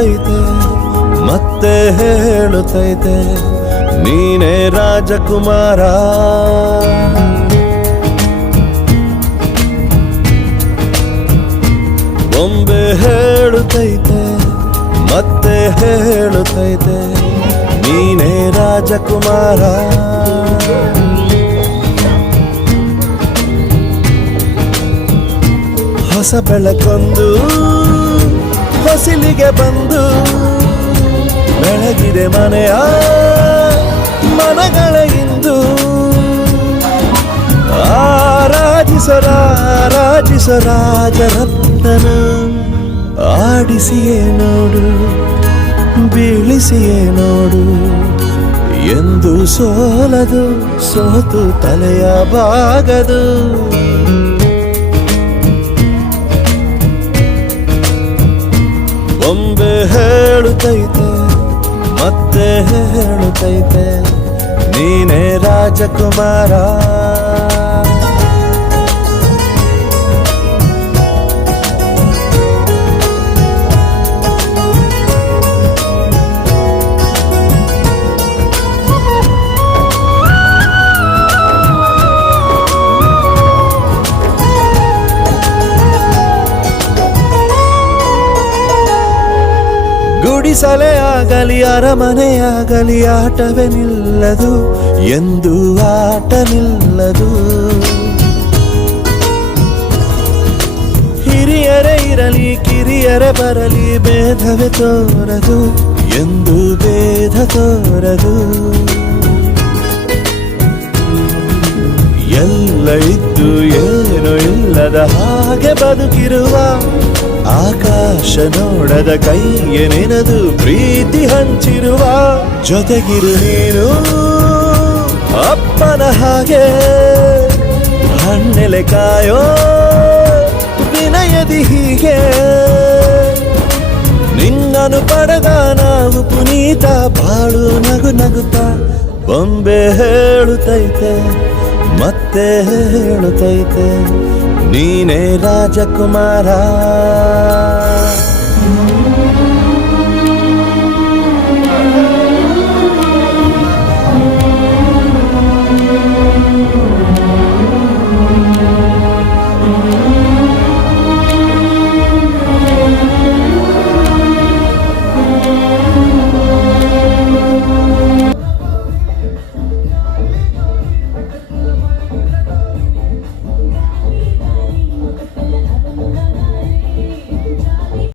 ಹೇಳುತ್ತೈತೆ ಮತ್ತೆ ಹೇಳುತ್ತೈತೆ ನೀನೇ ರಾಜಕುಮಾರ. ಬೊಂಬೆ ಹೇಳುತ್ತೈತೆ ಮತ್ತೆ ಹೇಳುತ್ತೈತೆ ನೀನೇ ರಾಜಕುಮಾರ. ಹೊಸ ಬೆಳಕೊಂದು ಹೊಸಿಲಿಗೆ ಬಂದು ಬೆಳಗಿದೆ ಮನೆಯ ಮನಗಳ ಇಂದು. ಆರಾಧಿಸೋ ರಾಜರತ್ನನ ಆಡಿಸಿಯೇ ನೋಡು ಬೀಳಿಸಿಯೇ ನೋಡು ಎಂದು ಸೋಲದು ಸೋತು ತಲೆಯ ಬಾಗದು. ಬೊಂಬೆ ಹೇಳುತ್ತೈತೆ ಮತ್ತೆ ಹೇಳುತ್ತೈತೆ ನೀನೇ ರಾಜಕುಮಾರ. ಗುಡಿಸಲೇ ಆಗಲಿ ಅರಮನೆಯಾಗಲಿ ಆಟವೇ ನಿಲ್ಲದು ಎಂದು ಆಟ ನಿಲ್ಲದು. ಹಿರಿಯರೇ ಇರಲಿ ಕಿರಿಯರೇ ಬರಲಿ ಭೇದವೇ ತೋರದು ಎಂದು ಭೇದ ತೋರದು. ಎಲ್ಲ ಇದ್ದು ಏನು ಇಲ್ಲದ ಹಾಗೆ ಬದುಕಿರುವ ಆಕಾಶ ನೋಡದ ಕೈಯೇ ನೆನೆದು ಪ್ರೀತಿ ಹಂಚಿರುವ ಜೊತೆಗಿರು ನೀನು ಅಪ್ಪನ ಹಾಗೆ ಹಣ್ಣೆಲೆ ಕಾಯೋ ವಿನಯದಿ ಹೀಗೆ. ನಿನ್ನನು ಪಡೆದ ನಾವು ಪುನೀತ ಬಾಳು ನಗು ನಗುತ್ತಾ. ಬೊಂಬೆ ಹೇಳುತ್ತೈತೆ ಮತ್ತೆ ಹೇಳುತ್ತೈತೆ ನೀನೇ ರಾಜಕುಮಾರ.